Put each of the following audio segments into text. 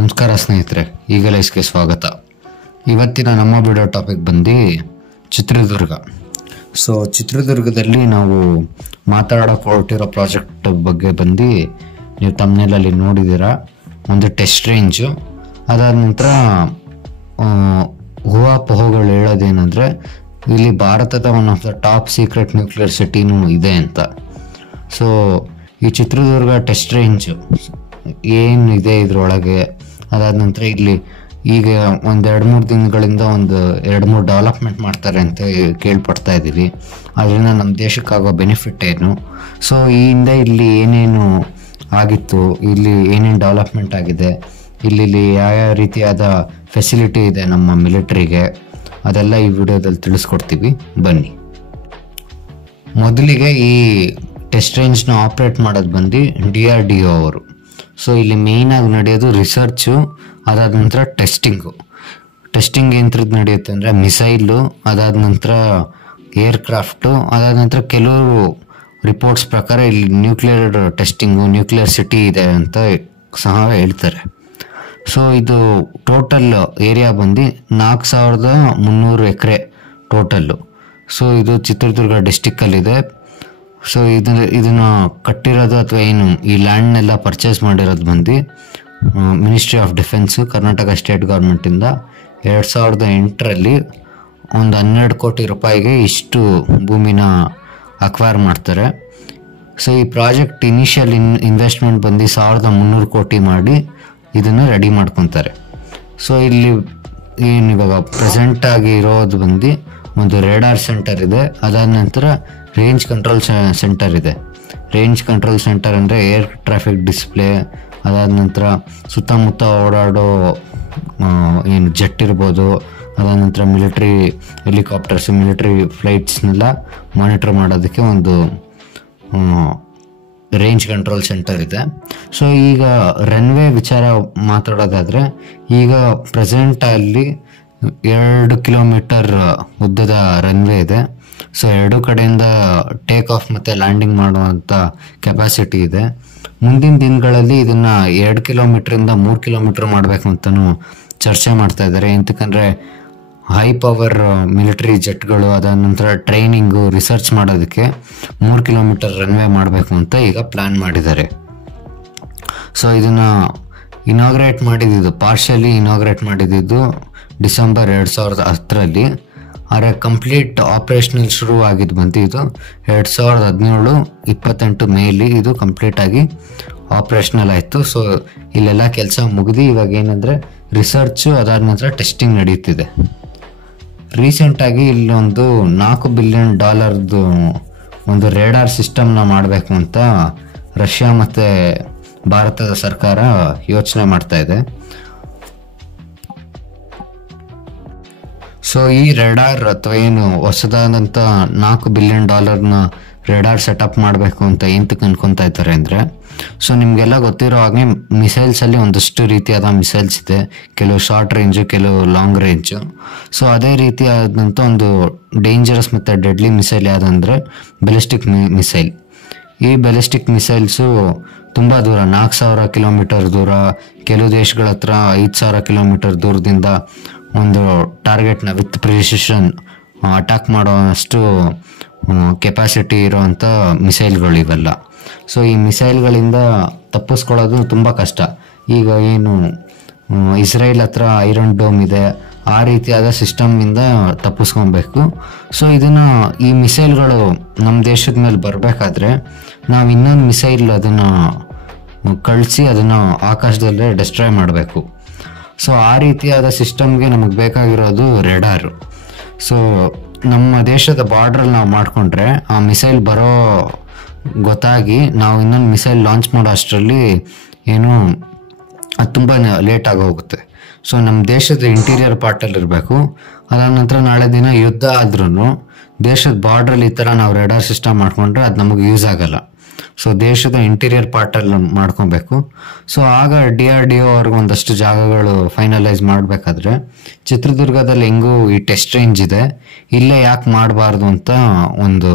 ನಮಸ್ಕಾರ ಸ್ನೇಹಿತರೆ, ಈಗಲೈಸ್ಗೆ ಸ್ವಾಗತ. ಇವತ್ತಿನ ನಮ್ಮ ವಿಡಿಯೋ ಟಾಪಿಕ್ ಬಂದು ಚಿತ್ರದುರ್ಗ. ಸೊ ಚಿತ್ರದುರ್ಗದಲ್ಲಿ ನಾವು ಮಾತಾಡೋಕೆ ಹೊರಟಿರೋ ಪ್ರಾಜೆಕ್ಟ್ ಬಗ್ಗೆ ಬಂದು ನೀವು ತಮ್ಮನೇಲಲ್ಲಿ ನೋಡಿದ್ದೀರಾ. ಒಂದು ಟೆಸ್ಟ್ ರೇಂಜು, ಅದಾದ ನಂತರ ಊಹಾಪೋಹಗಳು ಹೇಳೋದೇನೆಂದರೆ ಇಲ್ಲಿ ಭಾರತದ one of the top secret nuclear ಸಿಟಿನೂ ಇದೆ ಅಂತ. ಸೊ ಈ ಚಿತ್ರದುರ್ಗ ಟೆಸ್ಟ್ ರೇಂಜು ಏನಿದೆ ಇದರೊಳಗೆ, ಅದಾದ ನಂತರ ಇಲ್ಲಿ ಈಗ ಒಂದು 2-3 ದಿನಗಳಿಂದ ಒಂದು 2-3 ಡೆವಲಪ್ಮೆಂಟ್ ಮಾಡ್ತಾರೆ ಅಂತ ಕೇಳ್ಪಡ್ತಾ ಇದ್ದೀವಿ. ಅದರಿಂದ ನಮ್ಮ ದೇಶಕ್ಕಾಗೋ ಬೆನಿಫಿಟ್ ಏನು, ಸೊ ಈ ಹಿಂದೆ ಇಲ್ಲಿ ಏನೇನು ಆಗಿತ್ತು, ಇಲ್ಲಿ ಏನೇನು ಡೆವಲಪ್ಮೆಂಟ್ ಆಗಿದೆ, ಇಲ್ಲಿ ಯಾವ ರೀತಿಯಾದ ಫೆಸಿಲಿಟಿ ಇದೆ ನಮ್ಮ ಮಿಲಿಟ್ರಿಗೆ, ಅದೆಲ್ಲ ಈ ವಿಡಿಯೋದಲ್ಲಿ ತಿಳಿಸ್ಕೊಡ್ತೀವಿ. ಬನ್ನಿ. ಮೊದಲಿಗೆ ಈ ಟೆಸ್ಟ್ ರೇಂಜ್ನ ಆಪ್ರೇಟ್ ಮಾಡೋದು ಬಂದು DRDO ಅವರು. ಸೊ ಇಲ್ಲಿ ಮೇಯ್ನಾಗಿ ನಡೆಯೋದು ರಿಸರ್ಚು, ಅದಾದ ನಂತರ ಟೆಸ್ಟಿಂಗ್ ಎಂಥದ್ದು ನಡೆಯುತ್ತೆ ಅಂದರೆ ಮಿಸೈಲು, ಅದಾದ ನಂತರ ಏರ್ಕ್ರಾಫ್ಟು, ಅದಾದ ನಂತರ ಕೆಲವು ರಿಪೋರ್ಟ್ಸ್ ಪ್ರಕಾರ ಇಲ್ಲಿ ನ್ಯೂಕ್ಲಿಯರ್ ಟೆಸ್ಟಿಂಗು, ನ್ಯೂಕ್ಲಿಯರ್ ಸಿಟಿ ಇದೆ ಅಂತ ಸಹ ಹೇಳ್ತಾರೆ. ಸೊ ಇದು ಟೋಟಲ್ ಏರಿಯಾ ಬಂದು 4300 ಎಕರೆ ಟೋಟಲ್ಲು. ಸೊ ಇದು ಚಿತ್ರದುರ್ಗ ಡಿಸ್ಟಿಕ್ಕಲ್ಲಿದೆ. ಸೊ ಇದನ್ನು ಕಟ್ಟಿರೋದು ಅಥವಾ ಏನು ಈ ಲ್ಯಾಂಡ್ನೆಲ್ಲ ಪರ್ಚೇಸ್ ಮಾಡಿರೋದು ಬಂದು ministry of defence, Karnataka state ಗೌರ್ಮೆಂಟಿಂದ 2008ರಲ್ಲಿ ಒಂದು 12 ಕೋಟಿ ರೂಪಾಯಿಗೆ ಇಷ್ಟು ಭೂಮಿನ ಅಕ್ವೈರ್ ಮಾಡ್ತಾರೆ. ಸೊ ಈ ಪ್ರಾಜೆಕ್ಟ್ ಇನಿಷಿಯಲ್ ಇನ್ವೆಸ್ಟ್ಮೆಂಟ್ ಬಂದು 1300 ಕೋಟಿ ಮಾಡಿ ಇದನ್ನು ರೆಡಿ ಮಾಡ್ಕೊತಾರೆ. ಸೊ ಇಲ್ಲಿ ಏನು ಇವಾಗ ಪ್ರೆಸೆಂಟಾಗಿ ಇರೋದು ಬಂದು ಒಂದು ರೇಡಾರ್ ಸೆಂಟರ್ ಇದೆ, ಅದಾದ ನಂತರ ರೇಂಜ್ ಕಂಟ್ರೋಲ್ ಸೆಂಟರ್ ಇದೆ. ರೇಂಜ್ ಕಂಟ್ರೋಲ್ ಸೆಂಟರ್ ಅಂದರೆ ಏರ್ ಟ್ರಾಫಿಕ್ ಡಿಸ್ಪ್ಲೇ, ಅದಾದ ನಂತರ ಸುತ್ತಮುತ್ತ ಓಡಾಡೋ ಏನು ಜೆಟ್ ಇರ್ಬೋದು, ಅದಾದ ನಂತರ ಮಿಲಿಟ್ರಿ ಹೆಲಿಕಾಪ್ಟರ್ಸ್, ಮಿಲಿಟ್ರಿ ಫ್ಲೈಟ್ಸ್ನೆಲ್ಲ ಮಾನಿಟರ್ ಮಾಡೋದಕ್ಕೆ ಒಂದು ರೇಂಜ್ ಕಂಟ್ರೋಲ್ ಸೆಂಟರ್ ಇದೆ. ಸೊ ಈಗ ರನ್ವೇ ವಿಚಾರ ಮಾತಾಡೋದಾದರೆ, ಈಗ ಪ್ರೆಸೆಂಟಲ್ಲಿ 2 ಕಿಲೋಮೀಟರ್ ಉದ್ದದ ರನ್ವೇ ಇದೆ. ಸೊ 2 ಕಡೆಯಿಂದ ಟೇಕ್ ಆಫ್ ಮತ್ತು ಲ್ಯಾಂಡಿಂಗ್ ಮಾಡುವಂಥ ಕೆಪಾಸಿಟಿ ಇದೆ. ಮುಂದಿನ ದಿನಗಳಲ್ಲಿ ಇದನ್ನು 2 ಕಿಲೋಮೀಟ್ರಿಂದ 3 ಕಿಲೋಮೀಟ್ರ್ ಮಾಡಬೇಕು ಅಂತಲೂ ಚರ್ಚೆ ಮಾಡ್ತಾ ಇದ್ದಾರೆ. ಎಂತಕ್ಕಂದರೆ ಹೈ ಪವರ್ ಮಿಲಿಟರಿ ಜೆಟ್ಗಳು, ಅದಾದ ನಂತರ ಟ್ರೈನಿಂಗು, ರಿಸರ್ಚ್ ಮಾಡೋದಕ್ಕೆ 3 ಕಿಲೋಮೀಟರ್ ರನ್ವೇ ಮಾಡಬೇಕು ಅಂತ ಈಗ ಪ್ಲ್ಯಾನ್ ಮಾಡಿದ್ದಾರೆ. ಸೊ ಇದನ್ನು ಪಾರ್ಷಿಯಲಿ ಇನಾಗ್ರೇಟ್ ಮಾಡಿದ್ದು ಡಿಸೆಂಬರ್ 2010ರಲ್ಲಿ. ಆದರೆ ಕಂಪ್ಲೀಟ್ ಆಪ್ರೇಷನಲ್ ಶುರು ಆಗಿದ್ದು ಬಂದು ಇದು 2017-28 ಮೇಲಿ ಇದು ಕಂಪ್ಲೀಟಾಗಿ ಆಪ್ರೇಷನಲ್ ಆಯಿತು. ಸೊ ಇಲ್ಲೆಲ್ಲ ಕೆಲಸ ಮುಗಿದು ಇವಾಗ ಏನಂದರೆ ರಿಸರ್ಚು, ಅದಾದ ನಂತರ ಟೆಸ್ಟಿಂಗ್ ನಡೀತಿದೆ. ರೀಸೆಂಟಾಗಿ ಇಲ್ಲೊಂದು $4 ಬಿಲಿಯನ್ ಒಂದು ರೇಡಾರ್ ಸಿಸ್ಟಮ್ನ ಮಾಡಬೇಕು ಅಂತ ರಷ್ಯಾ ಮತ್ತು ಭಾರತದ ಸರ್ಕಾರ ಯೋಚನೆ ಮಾಡ್ತಾ ಇದೆ. ಸೊ ಈ ರೇಡಾರ್ ಅಥವಾ ಏನು ಹೊಸದಾದಂಥ $4 ಬಿಲಿಯನ್ ರೇಡಾರ್ ಸೆಟಪ್ ಮಾಡಬೇಕು ಅಂತ ಎಂತಕ್ಕೆ ಅನ್ಕೊತಾ ಇದ್ದಾರೆ ಅಂದರೆ, ಸೊ ನಿಮಗೆಲ್ಲ ಗೊತ್ತಿರೋ ಹಾಗೆ ಮಿಸೈಲ್ಸಲ್ಲಿ ಒಂದಷ್ಟು ರೀತಿಯಾದ ಮಿಸೈಲ್ಸ್ ಇದೆ. ಕೆಲವು ಶಾರ್ಟ್ ರೇಂಜು, ಕೆಲವು ಲಾಂಗ್ ರೇಂಜು. ಸೊ ಅದೇ ರೀತಿಯಾದಂಥ ಒಂದು ಡೇಂಜರಸ್ ಮತ್ತು ಡೆಡ್ಲಿ ಮಿಸೈಲ್ ಯಾವುದಂದರೆ ಬೆಲಿಸ್ಟಿಕ್ ಮಿಸೈಲ್. ಈ ಬೆಲಿಸ್ಟಿಕ್ ಮಿಸೈಲ್ಸು ತುಂಬ ದೂರ, 4000 ಕಿಲೋಮೀಟರ್ ದೂರ, ಕೆಲವು ದೇಶಗಳ ಹತ್ರ 5000 ಕಿಲೋಮೀಟರ್ ದೂರದಿಂದ ಒಂದು ಟಾರ್ಗೆಟ್ನ ವಿತ್ ಪ್ರಿಸಿಷನ್ ಅಟ್ಯಾಕ್ ಮಾಡೋಷ್ಟು ಕೆಪಾಸಿಟಿ ಇರೋವಂಥ ಮಿಸೈಲ್ಗಳು ಇವೆಲ್ಲ. ಸೊ ಈ ಮಿಸೈಲ್ಗಳಿಂದ ತಪ್ಪಿಸ್ಕೊಳ್ಳೋದು ತುಂಬ ಕಷ್ಟ. ಈಗ ಏನು ಇಸ್ರೇಲ್ ಹತ್ರ ಐರನ್ ಡೋಮ್ ಇದೆ, ಆ ರೀತಿಯಾದ ಸಿಸ್ಟಮ್ಮಿಂದ ತಪ್ಪಿಸ್ಕೊಬೇಕು. ಸೊ ಈ ಮಿಸೈಲ್ಗಳು ನಮ್ಮ ದೇಶದ ಮೇಲೆ ಬರಬೇಕಾದ್ರೆ ನಾವು ಇನ್ನೊಂದು ಮಿಸೈಲ್ ಅದನ್ನು ಕಳಿಸಿ ಅದನ್ನು ಆಕಾಶದಲ್ಲೇ ಡೆಸ್ಟ್ರಾಯ್ ಮಾಡಬೇಕು. ಸೊ ಆ ರೀತಿಯಾದ ಸಿಸ್ಟಮ್ಗೆ ನಮಗೆ ಬೇಕಾಗಿರೋದು ರೇಡಾರು. ಸೊ ನಮ್ಮ ದೇಶದ ಬಾರ್ಡ್ರಲ್ಲಿ ನಾವು ಮಾಡಿಕೊಂಡ್ರೆ ಆ ಮಿಸೈಲ್ ಗೊತ್ತಾಗಿ ನಾವು ಇನ್ನೊಂದು ಮಿಸೈಲ್ ಲಾಂಚ್ ಮಾಡೋ ಅಷ್ಟರಲ್ಲಿ ಅದು ತುಂಬ ಲೇಟ್ ಆಗೋಗುತ್ತೆ. ಸೊ ನಮ್ಮ ದೇಶದ ಇಂಟೀರಿಯರ್ ಪಾರ್ಟಲ್ಲಿ ಇರಬೇಕು. ಅದಾದ ನಂತರ ನಾಳೆ ದಿನ ಯುದ್ಧ ಆದ್ರೂ ದೇಶದ ಬಾರ್ಡ್ರಲ್ಲಿ ಈ ಥರ ನಾವು ರೇಡಾರ್ ಸಿಸ್ಟಮ್ ಮಾಡಿಕೊಂಡ್ರೆ ಅದು ನಮಗೆ ಯೂಸ್ ಆಗಲ್ಲ. ಸೊ ದೇಶದ ಇಂಟೀರಿಯರ್ ಪಾರ್ಟಲ್ಲಿ ಮಾಡ್ಕೊಬೇಕು. ಸೊ ಆಗ DRDO ಅವ್ರಿಗೆ ಒಂದಷ್ಟು ಜಾಗಗಳು ಫೈನಲೈಸ್ ಮಾಡಬೇಕಾದ್ರೆ ಚಿತ್ರದುರ್ಗದಲ್ಲಿ ಹೆಂಗೂ ಈ ಟೆಸ್ಟ್ ರೇಂಜ್ ಇದೆ, ಇಲ್ಲೇ ಯಾಕೆ ಮಾಡಬಾರ್ದು ಅಂತ ಒಂದು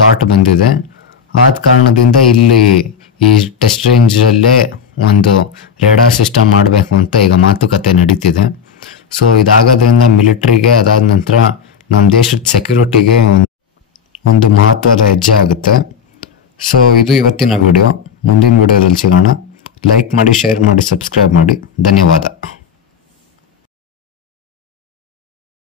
ಥಾಟ್ ಬಂದಿದೆ. ಆದ ಕಾರಣದಿಂದ ಇಲ್ಲಿ ಈ ಟೆಸ್ಟ್ ರೇಂಜಲ್ಲೇ ಒಂದು ರೇಡಾರ್ ಸಿಸ್ಟಮ್ ಮಾಡಬೇಕು ಅಂತ ಈಗ ಮಾತುಕತೆ ನಡೀತಿದೆ. ಸೊ ಇದಾಗೋದ್ರಿಂದ ಮಿಲಿಟ್ರಿಗೆ, ಅದಾದ ನಂತರ ನಮ್ಮ ದೇಶದ ಸೆಕ್ಯೂರಿಟಿಗೆ ಒಂದು ಮಹತ್ವದ ಹೆಜ್ಜೆ ಆಗುತ್ತೆ. ಸೊ ಇದು ಇವತ್ತಿನ ವಿಡಿಯೋ. ಮುಂದಿನ ವಿಡಿಯೋದಲ್ಲಿ ಸಿಗೋಣ. ಲೈಕ್ ಮಾಡಿ, ಶೇರ್ ಮಾಡಿ, ಸಬ್ಸ್ಕ್ರೈಬ್ ಮಾಡಿ. ಧನ್ಯವಾದ.